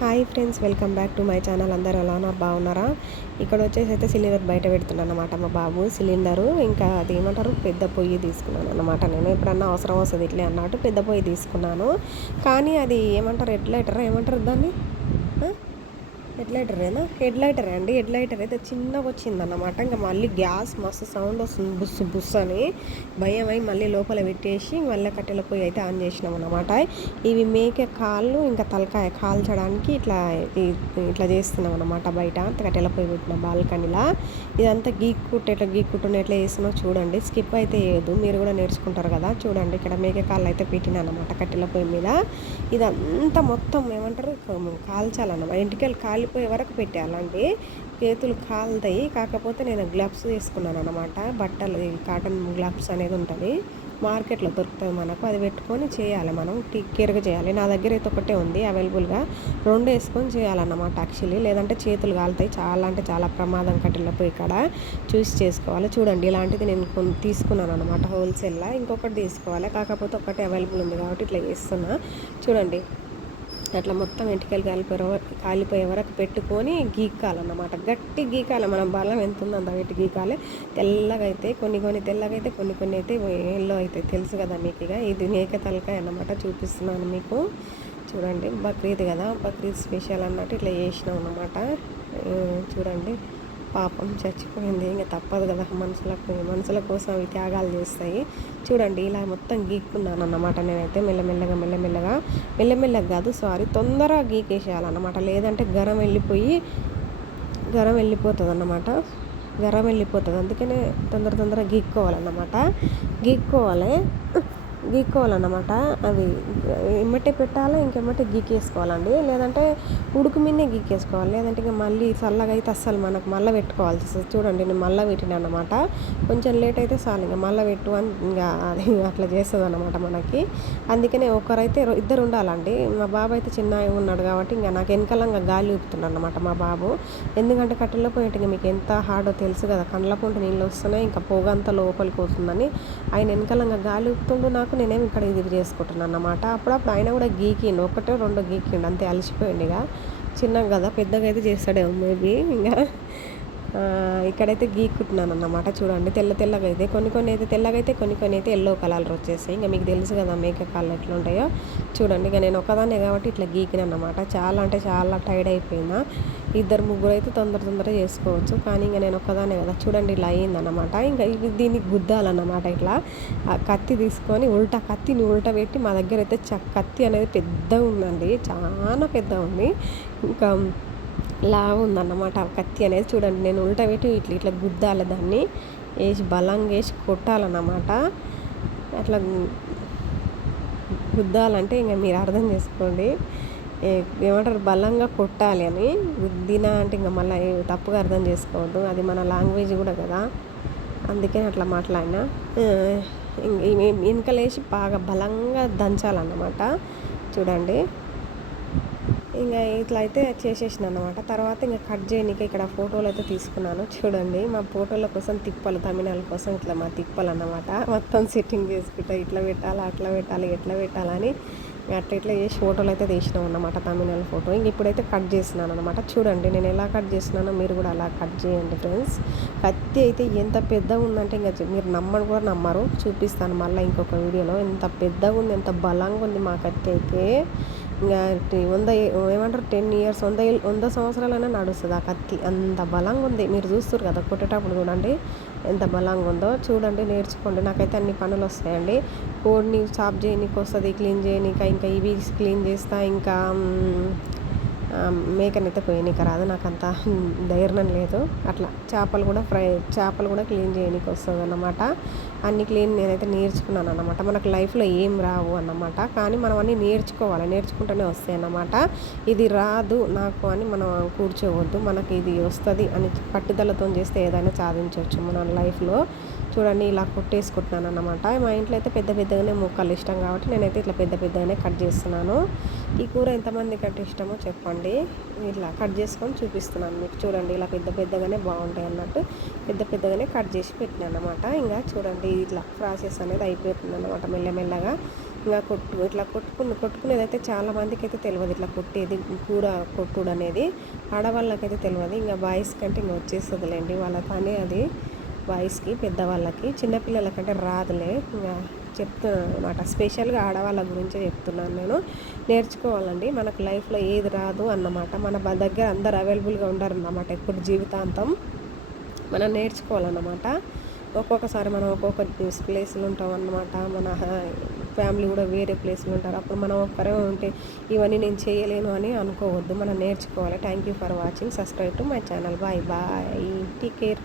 Hi friends, welcome back to my channel. అందరూ ఎలా ఉన్నారు? బాగున్నారా? ఇక్కడ వచ్చేసి అయితే సిలిండర్ బయట పెడుతున్నాను అనమాట. మా బాబు సిలిండరు ఇంకా అది ఏమంటారు పెద్ద పొయ్యి తీసుకున్నాను అనమాట. నేను ఎప్పుడన్నా అవసరం వస్తుంది ఇట్లే అన్నట్టు పెద్ద పొయ్యి తీసుకున్నాను. కానీ అది ఏమంటారు హెడ్ ఏమంటారు దాన్ని? హెడ్ లైటరే అండి. హెడ్ లైటర్ అయితే చిన్నగా వచ్చిందన్నమాట. ఇంకా మళ్ళీ గ్యాస్ మస్తు సౌండ్ వస్తుంది, బుస్సు బుస్సు అని భయం అయి మళ్ళీ లోపల పెట్టేసి మళ్ళీ కట్టెల పొయ్యి అయితే ఆన్ చేసినాం అన్నమాట. ఇవి మేక కాళ్ళు ఇంకా తలకాయ కాల్చడానికి ఇట్లా ఇట్లా చేస్తున్నాం అనమాట. బయట కట్టెల పొయ్యి పెట్టిన బాల్కనీలా ఇదంతా గీక్కుంటూ ఎట్లా చేస్తున్నావు చూడండి. స్కిప్ అయితే వేయదు, మీరు కూడా నేర్చుకుంటారు కదా. చూడండి, ఇక్కడ మేక కాళ్ళు అయితే పెట్టినా అనమాట కట్టెల పొయ్యి మీద. ఇదంతా మొత్తం ఏమంటారు కాల్చాలన్నమాట. ఇంటికెళ్ళి కాలిపోయే వరకు పెట్టాలండి. చేతులు కాలుతాయి. కాకపోతే నేను గ్లవ్స్ తీసుకున్నాను అనమాట. బట్టలు కాటన్ గ్లవ్స్ అనేది ఉంటుంది, మార్కెట్లో దొరుకుతుంది మనకు. అది పెట్టుకొని చేయాలి, మనం కేర్గా చేయాలి. నా దగ్గర అయితే ఒకటే ఉంది అవైలబుల్గా, 2 వేసుకొని చేయాలన్నమాట యాక్చువల్లీ. లేదంటే చేతులు కాలుతాయి. చాలా అంటే చాలా ప్రమాదం కట్టెలపోయి ఇక్కడ చూసి చేసుకోవాలి. చూడండి, ఇలాంటిది నేను తీసుకున్నాను అనమాట హోల్సేల్లో. ఇంకొకటి తీసుకోవాలి, కాకపోతే ఒకటి అవైలబుల్ ఉంది కాబట్టి ఇట్లా చేస్తున్నా. చూడండి, అట్లా మొత్తం ఎంటికలు కాలిపోయే వరకు పెట్టుకొని గీకాలన్నమాట. గట్టి గీకాలి. మనం బలం ఎంత ఉందో అంత గట్టి గీకాలి. తెల్లగా అయితే కొన్ని తెల్లగా అయితే కొన్ని అయితే ఎల్లో అయితే తెలుసు కదా మీకు. ఇక ఇది మేక తలకాయ అన్నమాట, చూపిస్తున్నాను మీకు. చూడండి, బక్రీద్ కదా, బక్రీద్ స్పెషల్ అన్నట్టు ఇట్లా చేసినాం అన్నమాట. చూడండి, పాపం చచ్చిపోయింది. ఇంకా తప్పదు కదా, మనుషుల కోసం అవి త్యాగాలు చేస్తాయి. చూడండి, ఇలా మొత్తం గీక్కున్నాను అన్నమాట. నేనైతే మెల్లమెల్లగా కాదు, తొందరగా గీకేసేయాలన్నమాట. లేదంటే గరం వెళ్ళిపోతుంది అన్నమాట. అందుకనే తొందరగా గీక్కోవాలన్నమాట. అవి ఎమ్మటే పెట్టాలి, ఇంకెమ్మటే గీకేసుకోవాలండి. లేదంటే ఉడుకు మిన్నే గీకేసుకోవాలి. లేదంటే ఇంకా మళ్ళీ చల్లగా అయితే అస్సలు మనకు మళ్ళీ పెట్టుకోవాల్సి వస్తుంది. చూడండి, నేను మళ్ళీ పెట్టినా అన్నమాట. కొంచెం లేట్ అయితే చాలు, ఇంకా మళ్ళీ పెట్టు అని ఇంకా అది అట్లా చేస్తుంది అన్నమాట మనకి. అందుకనే ఇద్దరు ఉండాలండి. మా బాబు అయితే చిన్నగా ఉన్నాడు కాబట్టి ఇంకా నాకు వెనకాలంగా గాలి ఊపుతున్నాడు అన్నమాట మా బాబు. ఎందుకంటే కట్టెల్లో పోయేట ఇంకా మీకు ఎంత హార్డో తెలుసు కదా. కండ్ల పొంటి నీళ్ళు వస్తున్నాయి, ఇంకా పొగ అంతా లోపలికి వస్తుందని ఆయన వెనకాలంగా గాలి ఊపుతుండు. నాకు నేనేమి ఇక్కడ ఇది చేసుకుంటున్నాను అన్నమాట. అప్పుడప్పుడు ఆయన కూడా గీకిండు, 1-2 గీకిండు అంతే. అలసిపోయింది ఇక. చిన్నగా కదా, పెద్దగా అయితే చేస్తాడేమో మేబీ. ఇంకా ఇక్కడైతే గీక్కుంటున్నాను అన్నమాట. చూడండి, తెల్లగా అయితే కొన్ని అయితే తెల్లగా అయితే కొన్ని అయితే ఎల్లో కలర్ వచ్చేసాయి. ఇంకా మీకు తెలుసు కదా మేక కాళ్ళు ఎట్లా ఉంటాయో. చూడండి, ఇక నేను ఒకదాన్నే కాబట్టి ఇట్లా గీకిన అన్నమాట. చాలా అంటే చాలా టైర్డ్ అయిపోయినా. 2-3 అయితే తొందరగా చేసుకోవచ్చు, కానీ ఇంకా నేను ఒక్కదాన్నే కదా. చూడండి, ఇలా అయ్యిందన్నమాట. ఇంకా దీన్ని గుద్దాలన్నమాట. ఇట్లా కత్తి తీసుకొని కత్తిని ఉల్టా పెట్టి, మా దగ్గర అయితే కత్తి అనేది పెద్దగా ఉందండి, చాలా పెద్దగా ఉంది. ఇంకా లావు ఉందన్నమాట కత్తి అనేది. చూడండి, నేను ఉల్టా పెట్టి ఇట్లా గుద్దాలి, దాన్ని బలంగా వేసి కొట్టాలన్నమాట. అట్లా గుద్దాలంటే ఇంకా మీరు అర్థం చేసుకోండి, ఏమంటారు బలంగా కొట్టాలి అని. గుద్దినా అంటే ఇంకా మళ్ళీ తప్పుగా అర్థం చేసుకోవద్దు, అది మన లాంగ్వేజ్ కూడా కదా. అందుకని అట్లా మాట్లాడినా. వెనకలేసి బాగా బలంగా దంచాలన్నమాట. చూడండి, ఇంకా ఇట్లా అయితే చేసేసిన అన్నమాట. తర్వాత ఇంకా కట్ చేయడానికి ఇక్కడ ఫోటోలు అయితే తీసుకున్నాను. చూడండి, మా ఫోటోల కోసం తిప్పలు, తమిళనాడు కోసం ఇట్లా మా తిప్పలు అన్నమాట. మొత్తం సెట్టింగ్ చేసుకుంటా, ఇట్లా పెట్టాలి, అట్లా పెట్టాలి, ఎట్లా పెట్టాలని ఇట్లా చేసి ఫోటోలు అయితే తీసినాం అన్నమాట, తమిళనాడు ఫోటో. ఇంక ఇప్పుడైతే కట్ చేసినాను అనమాట. చూడండి, నేను ఎలా కట్ చేసినానో మీరు కూడా అలా కట్ చేయండి ఫ్రెండ్స్. కత్తి అయితే ఎంత పెద్దగా ఉందంటే ఇంకా మీరు నమ్మరు. చూపిస్తాను మళ్ళీ ఇంకొక వీడియోలో. ఎంత పెద్దగా ఉంది, ఎంత బలంగా ఉంది మా కత్తి అయితే. ఇంకా 10 years 100 సంవత్సరాలైనా నడుస్తుంది ఆ కత్తి, అంత బలంగా ఉంది. మీరు చూస్తారు కదా కొట్టేటప్పుడు, చూడండి ఎంత బలంగా ఉందో. చూడండి, నేర్చుకోండి. నాకైతే అన్ని పనులు వస్తాయండి. కోడిని చాప్ చేయనీకి వస్తుంది, క్లీన్ చేయనీకి. ఇంకా ఇవి క్లీన్ చేస్తా. ఇంకా మేకనైతే కొయ్యనీకి రాదు, నాకు అంత ధైర్యం లేదు. అట్లా చేపలు కూడా క్లీన్ చేయనీకి వస్తుంది అన్నమాట. అన్ని నేనైతే నేర్చుకున్నాను అన్నమాట. మనకు లైఫ్లో ఏం రావు అన్నమాట, కానీ మనం అన్నీ నేర్చుకుంటూనే వస్తాయి అన్నమాట. ఇది రాదు నాకు అని మనం కూర్చోవద్దు. మనకి ఇది వస్తుంది అని పట్టుదలతో చేస్తే ఏదైనా సాధించవచ్చు మన లైఫ్లో. చూడండి, ఇలా కొట్టేసుకుంటున్నాను అన్నమాట. మా ఇంట్లో అయితే పెద్దగానే ముక్కలు ఇష్టం కాబట్టి నేనైతే ఇట్లా పెద్దగానే కట్ చేస్తున్నాను. ఈ కూర ఎంతమందికి అంటే ఇష్టమో చెప్పండి. ఇట్లా కట్ చేసుకొని చూపిస్తున్నాను మీకు. చూడండి, ఇలా పెద్దగానే బాగుంటాయి అన్నట్టు పెద్దగానే కట్ చేసి పెట్టినాను అన్నమాట. ఇంకా చూడండి, ఇట్లా ప్రాసెస్ అనేది అయిపోతుంది అన్నమాట మెల్లమెల్లగా. ఇంకా ఇట్లా కొట్టుకునేదైతే చాలా మందికి అయితే తెలియదు, ఇట్లా కొట్టేది కూర కొట్టుడు అనేది ఆడవాళ్ళకైతే తెలియదు. ఇంకా బాయ్స్ కంటే ఇంకా వచ్చేస్తుందిలేండి వాళ్ళ పని అది. బాయ్స్కి పెద్దవాళ్ళకి, చిన్నపిల్లలకంటే రాదులే. ఇంకా చెప్తున్నాను అనమాట, స్పెషల్గా ఆడవాళ్ళ గురించే చెప్తున్నాను నేను. నేర్చుకోవాలండి, మనకు లైఫ్లో ఏది రాదు అన్నమాట. మన దగ్గర అందరు అవైలబుల్గా ఉండరన్నమాట ఎప్పుడు జీవితాంతం. మనం నేర్చుకోవాలన్నమాట. ఒక్కొక్కసారి మనం ఒక్కొక్క ప్లేస్లో ఉంటాం అన్నమాట. మన ఫ్యామిలీ కూడా వేరే ప్లేస్లో ఉంటారు. అప్పుడు మనం ఒక్కరే ఉంటే ఇవన్నీ నేను చేయలేను అని అనుకోవద్దు, మనం నేర్చుకోవాలి. Thank you for watching. Subscribe to my channel. Bye bye, take care.